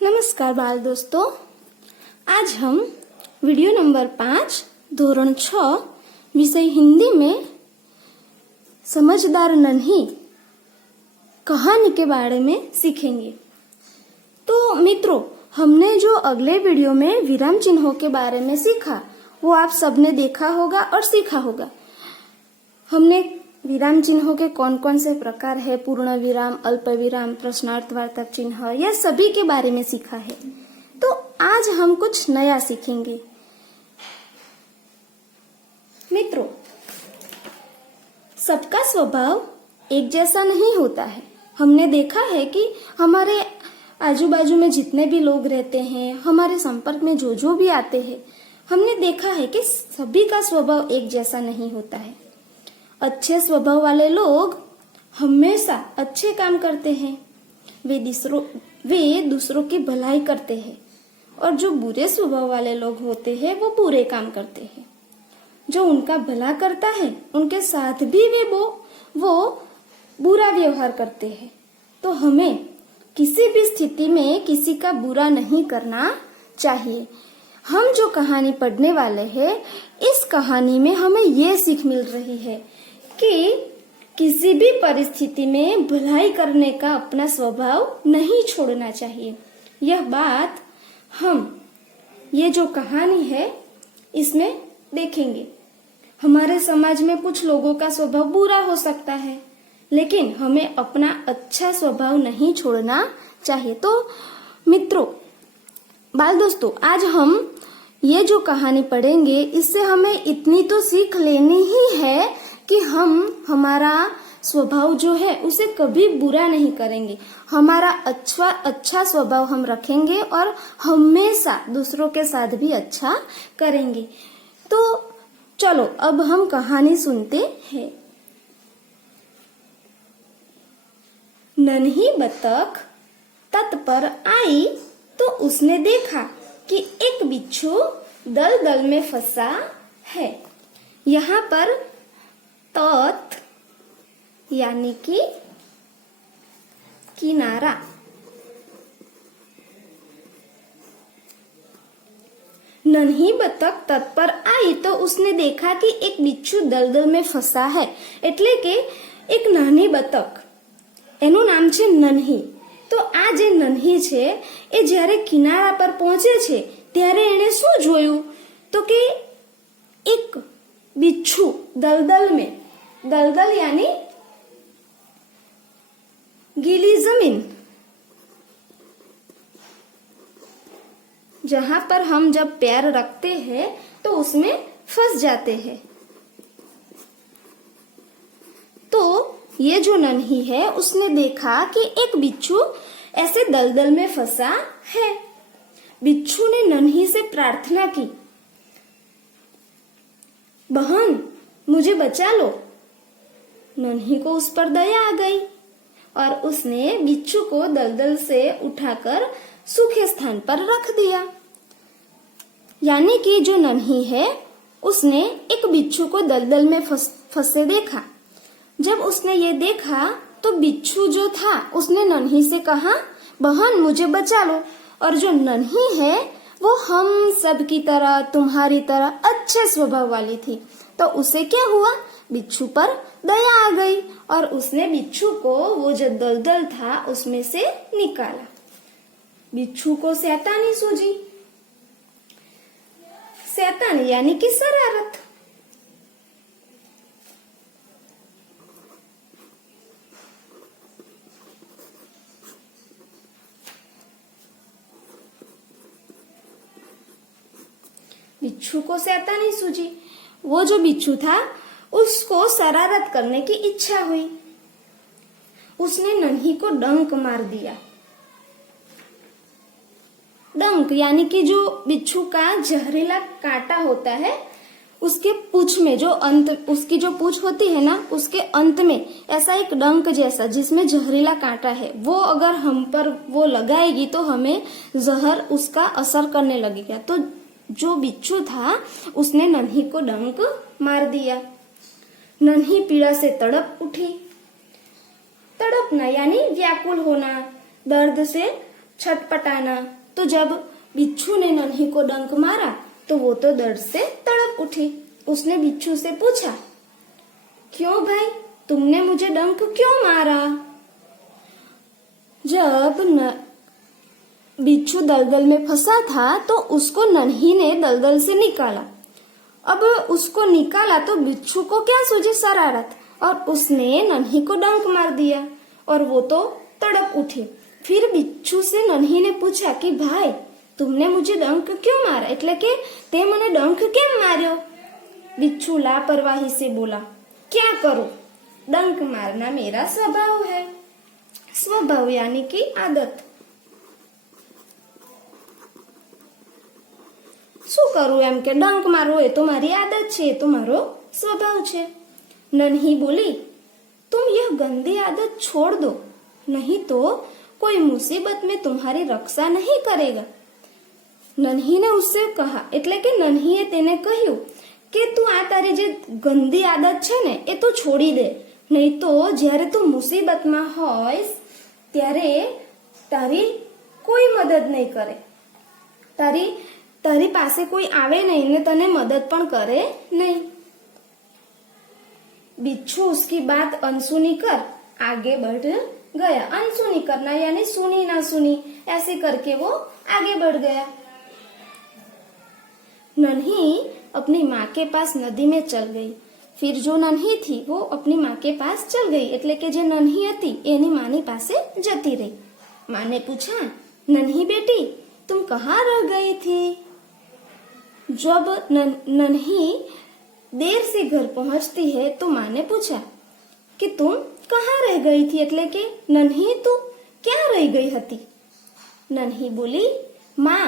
नमस्कार बाल दोस्तों, आज हम वीडियो नंबर 5 धोरण 6 विषय हिंदी में समझदार नन्ही कहानी के बारे में सीखेंगे। तो मित्रों, हमने जो अगले वीडियो में विराम चिन्हों के बारे में सीखा वो आप सबने देखा होगा और सीखा होगा। हमने विराम चिन्हों के कौन कौन से प्रकार है, पूर्ण विराम, अल्प विराम, प्रश्नार्थवाचक चिन्ह, यह सभी के बारे में सीखा है। तो आज हम कुछ नया सीखेंगे। मित्रों, सबका स्वभाव एक जैसा नहीं होता है। हमने देखा है कि हमारे आजू बाजू में जितने भी लोग रहते हैं, हमारे संपर्क में जो भी आते हैं, हमने देखा है कि सभी का स्वभाव एक जैसा नहीं होता है। अच्छे स्वभाव वाले लोग हमेशा अच्छे काम करते हैं, वे दूसरों की भलाई करते हैं, और जो बुरे स्वभाव वाले लोग होते हैं वो बुरे काम करते हैं। जो उनका भला करता है उनके साथ भी वो बुरा व्यवहार करते हैं। तो हमें किसी भी स्थिति में किसी का बुरा नहीं करना चाहिए। हम जो कहानी पढ़ने वाले हैं, इस कहानी में हमें ये सीख मिल रही है कि किसी भी परिस्थिति में भलाई करने का अपना स्वभाव नहीं छोड़ना चाहिए। यह बात हम ये जो कहानी है इसमें देखेंगे। हमारे समाज में कुछ लोगों का स्वभाव बुरा हो सकता है, लेकिन हमें अपना अच्छा स्वभाव नहीं छोड़ना चाहिए। तो मित्रों, बाल दोस्तों, आज हम ये जो कहानी पढ़ेंगे इससे हमें इतनी तो सीख लेनी ही है कि हम हमारा स्वभाव जो है उसे कभी बुरा नहीं करेंगे। हमारा अच्छा स्वभाव हम रखेंगे और हमेशा दूसरों के साथ भी अच्छा करेंगे। तो चलो अब हम कहानी सुनते हैं। नन्ही बतख तट पर आई तो उसने देखा कि एक बिच्छू दलदल में फंसा है। यहाँ पर तट यानी कि किनारा। नन्ही बतख तट पर आई तो उसने देखा कि एक बिच्छू दलदल में फंसा है। એટલે કે એક નાની બતક, એનું નામ છે નન્હી। તો આ જે નન્હી છે એ જ્યારે કિનારા પર પહોંચે છે ત્યારે એણે શું જોયું? તો કે એક बिच्छू दलदल में, दलदल यानी गीली जमीन, जहां पर हम जब पैर रखते हैं तो उसमें फंस जाते हैं। तो ये जो नन्ही है उसने देखा कि एक बिच्छू ऐसे दलदल में फंसा है। बिच्छू ने नन्ही से प्रार्थना की, बहन मुझे बचा लो। नन्ही को उस पर दया आ गई और उसने बिच्छू को दलदल से उठाकर सूखे स्थान पर रख दिया। यानी कि जो नन्ही है उसने एक बिच्छू को दलदल में फंसे देखा। जब उसने ये देखा तो बिच्छू जो था उसने नन्ही से कहा, बहन मुझे बचा लो। और जो नन्ही है वो हम सब की तरह, तुम्हारी तरह अच्छे स्वभाव वाली थी। तो उसे क्या हुआ? बिच्छू पर दया आ गई और उसने बिच्छू को वो जो दलदल था उसमें से निकाला। बिच्छू को शैतानी सूझी। शैतानी यानी कि शरारत। बिच्छू को शैतानी सूझी। वो जो बिच्छू था उसको शरारत करने की इच्छा हुई। उसने नन्ही को डंक मार दिया। डंक यानी कि जो बिच्छू का जहरीला कांटा होता है उसके पूंछ में जो अंत, उसकी जो पूंछ होती है ना, उसके अंत में ऐसा एक डंक जैसा जिसमें जहरीला कांटा है, वो अगर हम पर वो लगाएगी तो हमें जहर उसका असर करने लगेगा। तो जो बिच्छू था उसने नन्ही को डंक मार दिया। नन्ही पीड़ा से तड़प उठी। तड़पना यानी व्याकुल होना, दर्द से छटपटाना। तो जब बिच्छू ने नन्ही को डंक मारा तो वो तो दर्द से तड़प उठी। उसने बिच्छू से पूछा, क्यों भाई, तुमने मुझे डंक क्यों मारा? जब बिच्छू दलदल में फंसा था तो उसको नन्ही ने दलदल से निकाला। अब उसको निकाला तो बिच्छू को क्या सूझी शरारत, और उसने नन्ही को डंक मार दिया और वो तो तड़प उठी। फिर बिच्छू से नन्ही ने पूछा कि भाई, तुमने मुझे डंक क्यों मारा, એટલે કે તે મને ડંક કેમ માર્યો? बिच्छू लापरवाही से बोला, क्या करूं, डंक मारना मेरा स्वभाव है। स्वभाव यानी कि आदत। શું કરું એમ કે ડંક મારવો એ તો મારી આદત છે, એ તો મારો સ્વભાવ છે। नन्ही बोली, तुम यह गंदी आदत छोड़ दो, नहीं तो कोई मुसीबत में तुम्हारी रक्षा नहीं करेगा। नन्ही ने उससे कहा, એટલે કે નન્હીએ તેને કહ્યું કે તું આ તારી જે ગંદી આદત છે ને એ તો છોડી દે, નહીં તો જ્યારે તું મુસીબતમાં હોઈશ ત્યારે તારી કોઈ મદદ નહીં કરે, તારી પાસે કોઈ આવે નહીં ને તને મદદ પણ કરે નહીં। बिच्छू उसकी बात अनसुनी कर आगे बढ़ गया। अनसुनी करना यानी सुनी ना सुनी, ऐसे करके वो आगे बढ़ गया। नन्ही अपनी माँ के पास नदी में चल गई। फिर जो नन्ही थी वो अपनी माँ के पास चल गई, એટલે કે જે નન્હી હતી એની માની પાસે જતી રહી। माँ ने पूछा, नन्ही बेटी, तुम कहाँ रह गई थी? जब नन्ही देर से घर पहुंचती है तो माँ ने पूछा कि तुम कहाँ रह गई थी, એટલે કે नन्ही तू क्या रह गई हती? नन्ही बोली, माँ,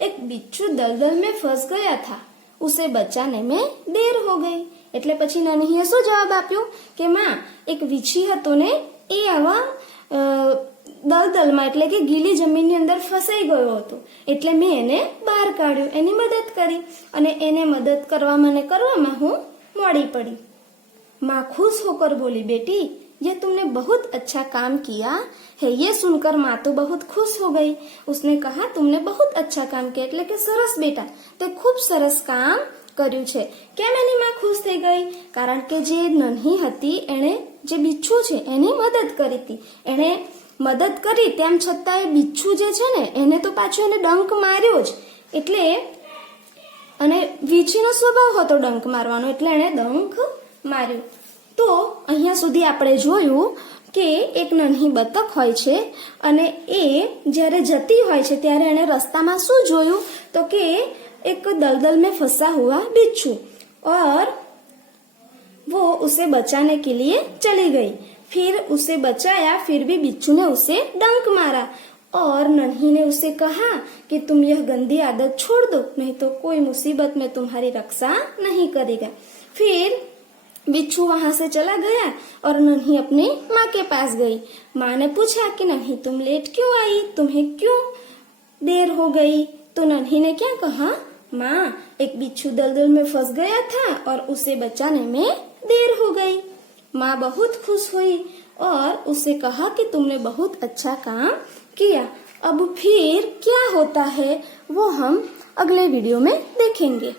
एक बिच्छू दलदल में फंस गया था, उसे बचाने में देर हो गई। એટલે પછી નન્હીએ શું જવાબ આપ્યો કે માં, એક વીછી હતો ને એ આવા દલદલમાં એટલે કે ગીલી જમીનની અંદર ફસાઈ ગયો હતો, એટલે મેં એને બહાર કાઢ્યો, એની મદદ કરી અને એને મદદ કરવામાં હું મોડી પડી। माँ खुश होकर बोली, बेटी, यह तुमने बहुत अच्छा काम किया है। ये सुनकर माँ तो बहुत खुश हो गई। उसने कहा, तुमने बहुत अच्छा काम किया, એટલે કે સરસ બેટા, તે ખૂબ સરસ કામ કર્યું છે। કેમ એની માં ખુશ થઈ ગઈ? કારણ કે જે નન્હી હતી એણે જે બિચ્છુ છે એની મદદ કરી હતી, એણે મદદ કરી તેમ છતાં એ બિચ્છુ જે છે ને એને તો પાછો એને ડંક માર્યો જ, એટલે અને વીછીનો સ્વભાવ હતો ડંક મારવાનો, એટલે એણે ડંક માર્યો। તો અહીંયા સુધી આપણે જોયું કે એક નન્હી બતક હોય છે અને એ જ્યારે જતી હોય છે ત્યારે એણે રસ્તામાં શું જોયું તો કે एक दलदल में फंसा हुआ बिच्छू, और वो उसे बचाने के लिए चली गई। फिर उसे बचाया, फिर भी बिच्छू ने उसे डंक मारा और नन्ही ने उसे कहा कि तुम यह गंदी आदत छोड़ दो, नहीं तो कोई मुसीबत में तुम्हारी रक्षा नहीं करेगा। फिर बिच्छू वहां से चला गया और नन्ही अपनी माँ के पास गई। माँ ने पूछा कि नन्ही, तुम लेट क्यों आई, तुम्हें क्यों देर हो गई? तो नन्ही ने क्या कहा, माँ, एक बिच्छू दलदल में फंस गया था और उसे बचाने में देर हो गई। माँ बहुत खुश हुई और उसे कहा कि तुमने बहुत अच्छा काम किया। अब फिर क्या होता है वो हम अगले वीडियो में देखेंगे।